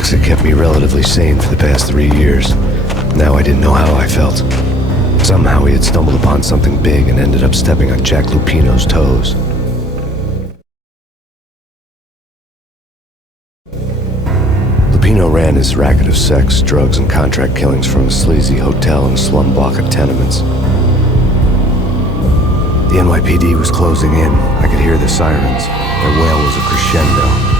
Alex had kept me relatively sane for the past 3 years. Now I didn't know how I felt. Somehow he had stumbled upon something big and ended up stepping on Jack Lupino's toes. Lupino ran his racket of sex, drugs, and contract killings from a sleazy hotel in a slum block of tenements. The NYPD was closing in. I could hear the sirens. Their wail was a crescendo.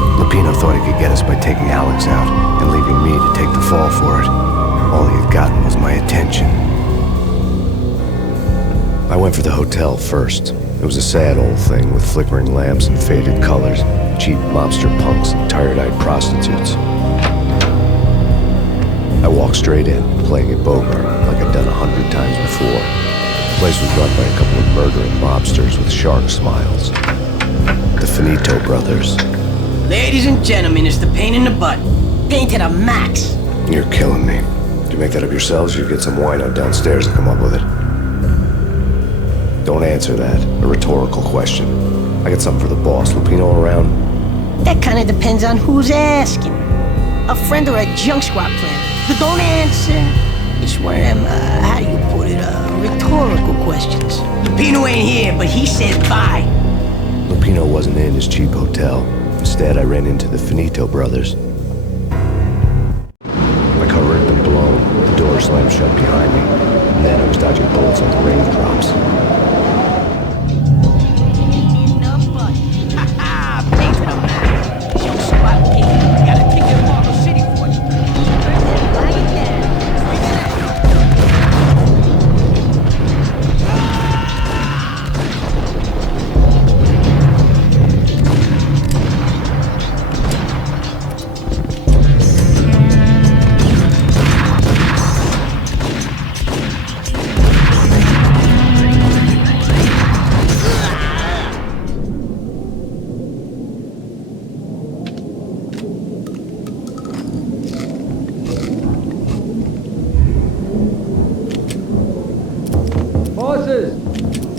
Lupino thought he could get us by taking Alex out and leaving me to take the fall for it. All he had gotten was my attention. I went for the hotel first. It was a sad old thing with flickering lamps and faded colors, cheap mobster punks and tired-eyed prostitutes. I walked straight in, playing it Bogart like I'd done 100 times before. The place was run by a couple of murdering mobsters with shark smiles. The Finito brothers. Ladies and gentlemen, it's the Payne in the butt. Payne to the max. You're killing me. Did you make that up yourselves, or you get some wino downstairs to come up with it? Don't answer that. A rhetorical question. I got something for the boss. Lupino around? That kind of depends on who's asking. A friend or a junk squad plan. But don't answer. It's one of them, how do you put it, rhetorical questions. Lupino ain't here, but he said bye. Lupino wasn't in his cheap hotel. Instead, I ran into the Finito brothers. My cover had been blown. The door slammed shut behind me. And then I was dodging bullets like raindrops.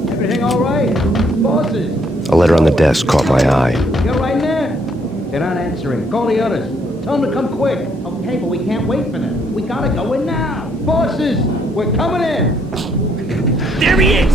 Everything all right? Bosses? A letter on the desk caught my eye. You're right there. They're not answering. Call the others. Tell them to come quick. Okay, but we can't wait for them. We gotta go in now. Bosses, we're coming in. There he is!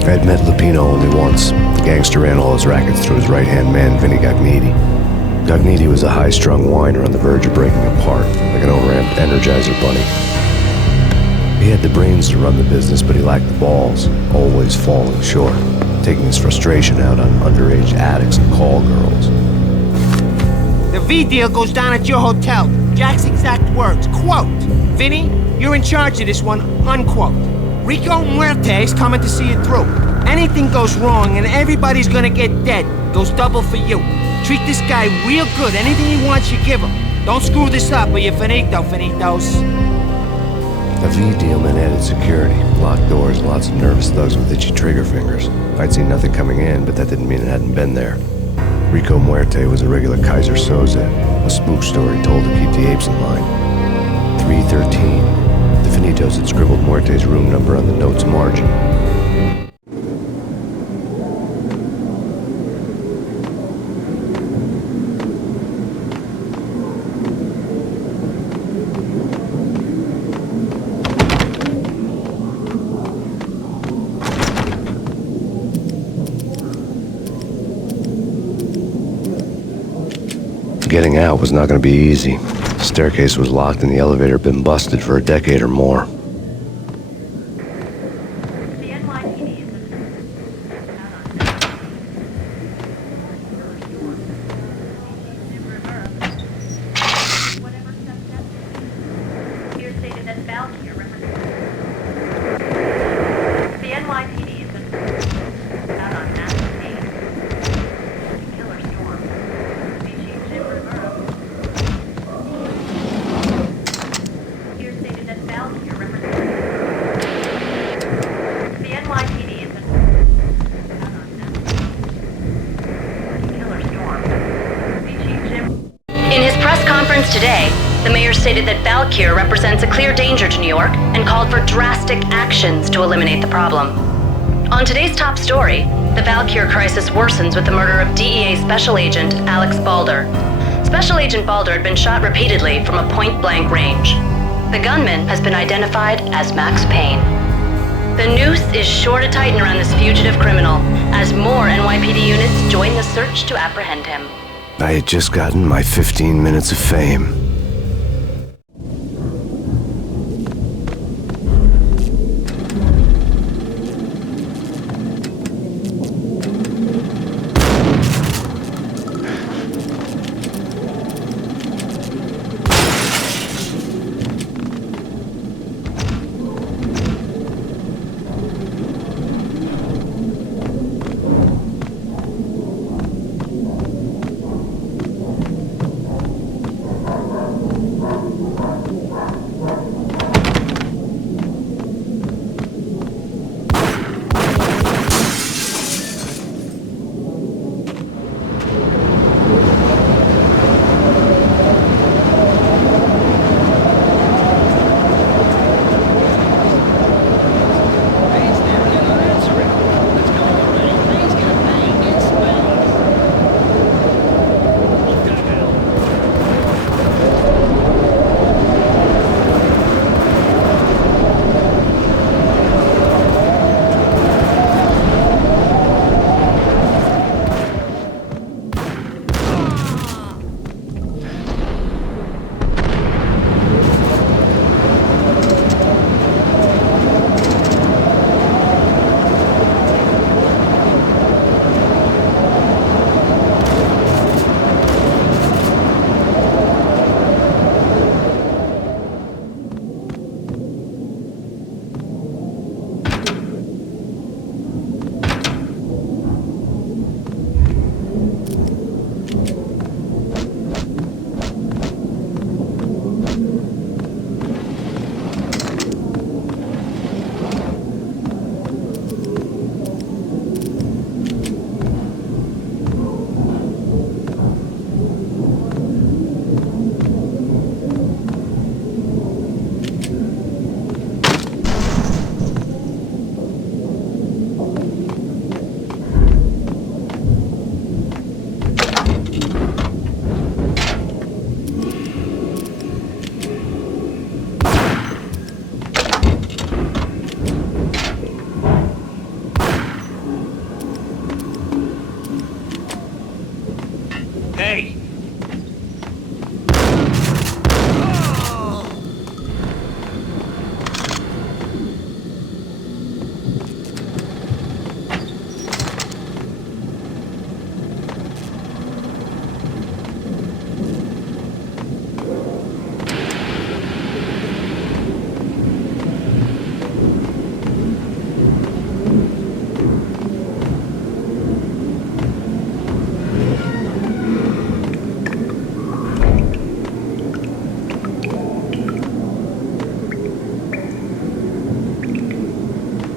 I had met Lupino only once. The gangster ran all his rackets through his right-hand man, Vinny Gagniti. Gagniti was a high-strung whiner on the verge of breaking apart, like an overamped Energizer bunny. He had the brains to run the business, but he lacked the balls, always falling short, taking his frustration out on underage addicts and call girls. The V deal goes down at your hotel. Jack's exact words, quote, "Vinny, you're in charge of this one," unquote. Rico Muerte's coming to see it through. Anything goes wrong and everybody's gonna get dead. Goes double for you. Treat this guy real good. Anything he wants, you give him. Don't screw this up or you're finito, finitos. A V deal meant added security, locked doors, and lots of nervous thugs with itchy trigger fingers. I'd seen nothing coming in, but that didn't mean it hadn't been there. Rico Muerte was a regular Kaiser Soze, a spook story told to keep the apes in line. 313. The Finitos had scribbled Muerte's room number on the note's margin. Getting out was not going to be easy. The staircase was locked and the elevator had been busted for a decade or more. Today, the mayor stated that Valkyr represents a clear danger to New York and called for drastic actions to eliminate the problem. On today's top story, the Valkyr crisis worsens with the murder of DEA Special Agent Alex Balder. Special Agent Balder had been shot repeatedly from a point-blank range. The gunman has been identified as Max Payne. The noose is sure to tighten around this fugitive criminal as more NYPD units join the search to apprehend him. I had just gotten my 15 minutes of fame.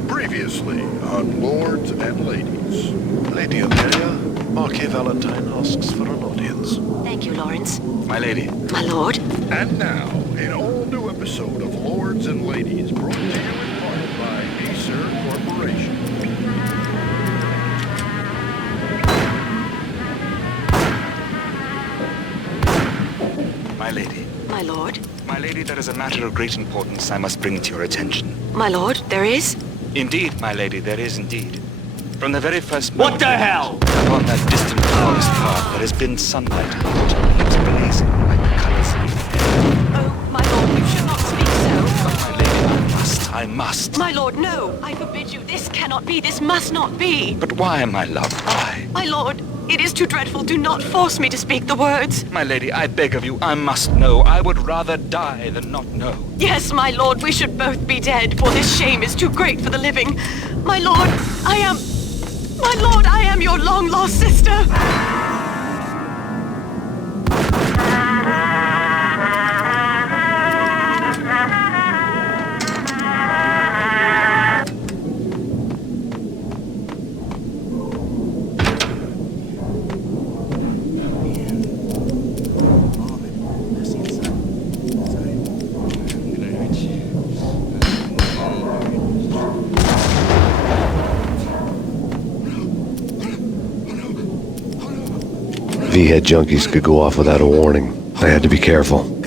Previously on Lords and Ladies. Lady Amelia, Marquis Valentine asks for an audience. Thank you, Lawrence. My lady. My lord. And now, an all-new episode of Lords and Ladies, brought to you in part by Acer Corporation. My lady. My lord. My lady, there is a matter of great importance I must bring to your attention. My lord, there is? Indeed, my lady, there is indeed. From the very first What moment... the hell? Upon that distant cloudless path, there has been sunlight in the water. blazing like the colors of the air. Oh, my lord, you should not speak so. But my lady, I must. My lord, no. I forbid you. This cannot be. This must not be. But why, my love, why? My lord, it is too dreadful. Do not force me to speak the words. My lady, I beg of you, I must know. I would rather die than not know. Yes, my lord, we should both be dead, for this shame is too great for the living. My lord, I am your long-lost sister. V-head junkies could go off without a warning. I had to be careful.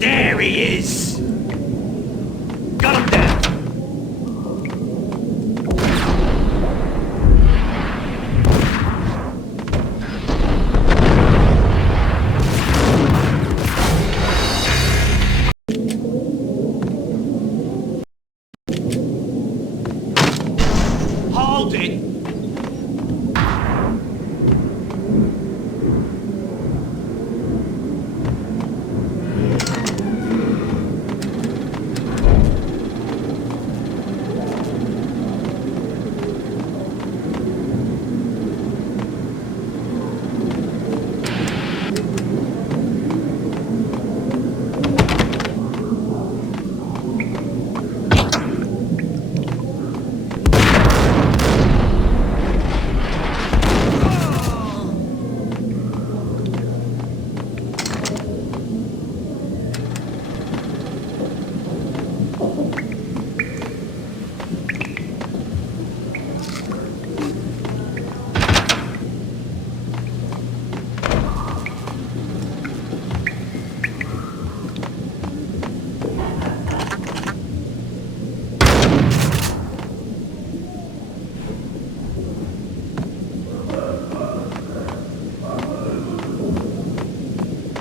There he is! Got him down! Hold it!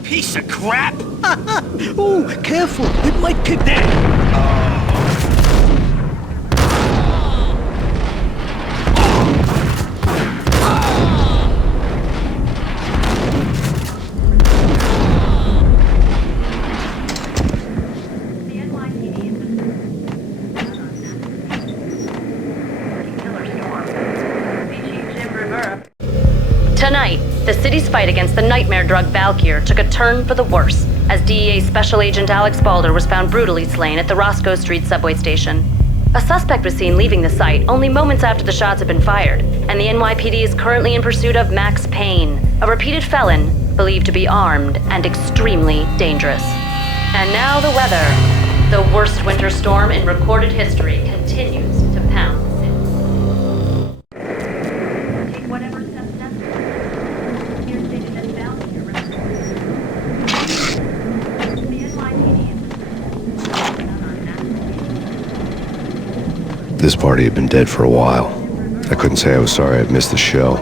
Piece of crap! Ooh, careful. It might pick Tonight, the city's fight against the nightmare drug Valkyr took a turn for the worse, as DEA Special Agent Alex Balder was found brutally slain at the Roscoe Street subway station. A suspect was seen leaving the site only moments after the shots had been fired, and the NYPD is currently in pursuit of Max Payne, a repeated felon believed to be armed and extremely dangerous. And now the weather. The worst winter storm in recorded history continues to pound the city. Take whatever steps necessary. Here stated that Valkyr the NYPD is This party had been dead for a while. I couldn't say I was sorry I'd missed the show.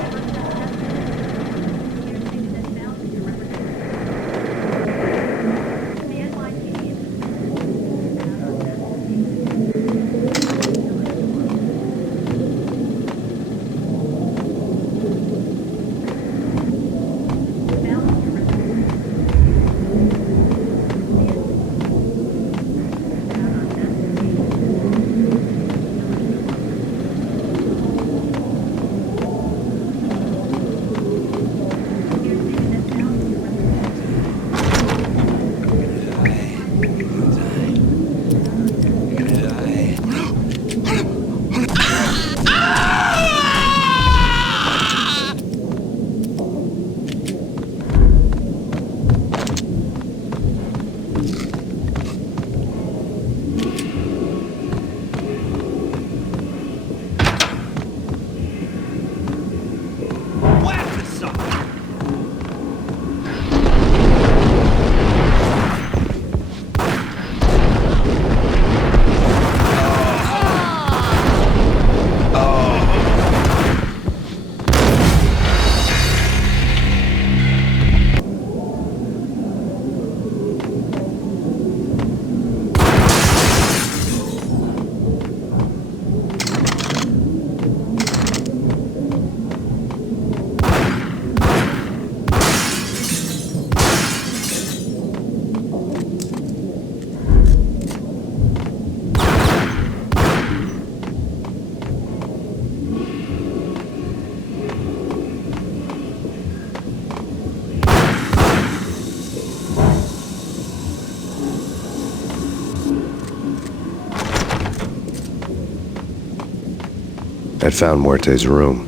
I'd found Muerte's room.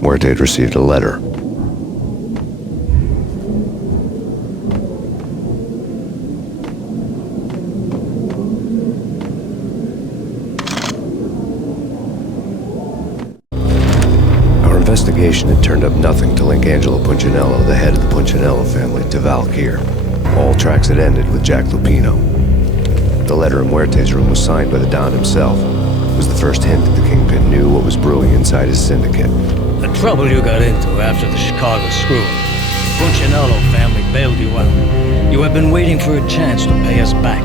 Muerte had received a letter. Our investigation had turned up nothing to link Angelo Punchinello, the head of the Punchinello family, to Valkyr. All tracks had ended with Jack Lupino. The letter in Muerte's room was signed by the Don himself. It was the first hint that the Kingpin knew what was brewing inside his syndicate. The trouble you got into after the Chicago screw-up. The Punchinello family bailed you out. You have been waiting for a chance to pay us back.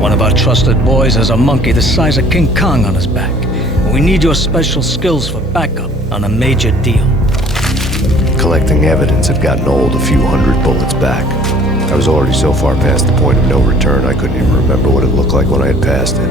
One of our trusted boys has a monkey the size of King Kong on his back. And we need your special skills for backup on a major deal. Collecting evidence had gotten old a few hundred bullets back. I was already so far past the point of no return I couldn't even remember what it looked like when I had passed it.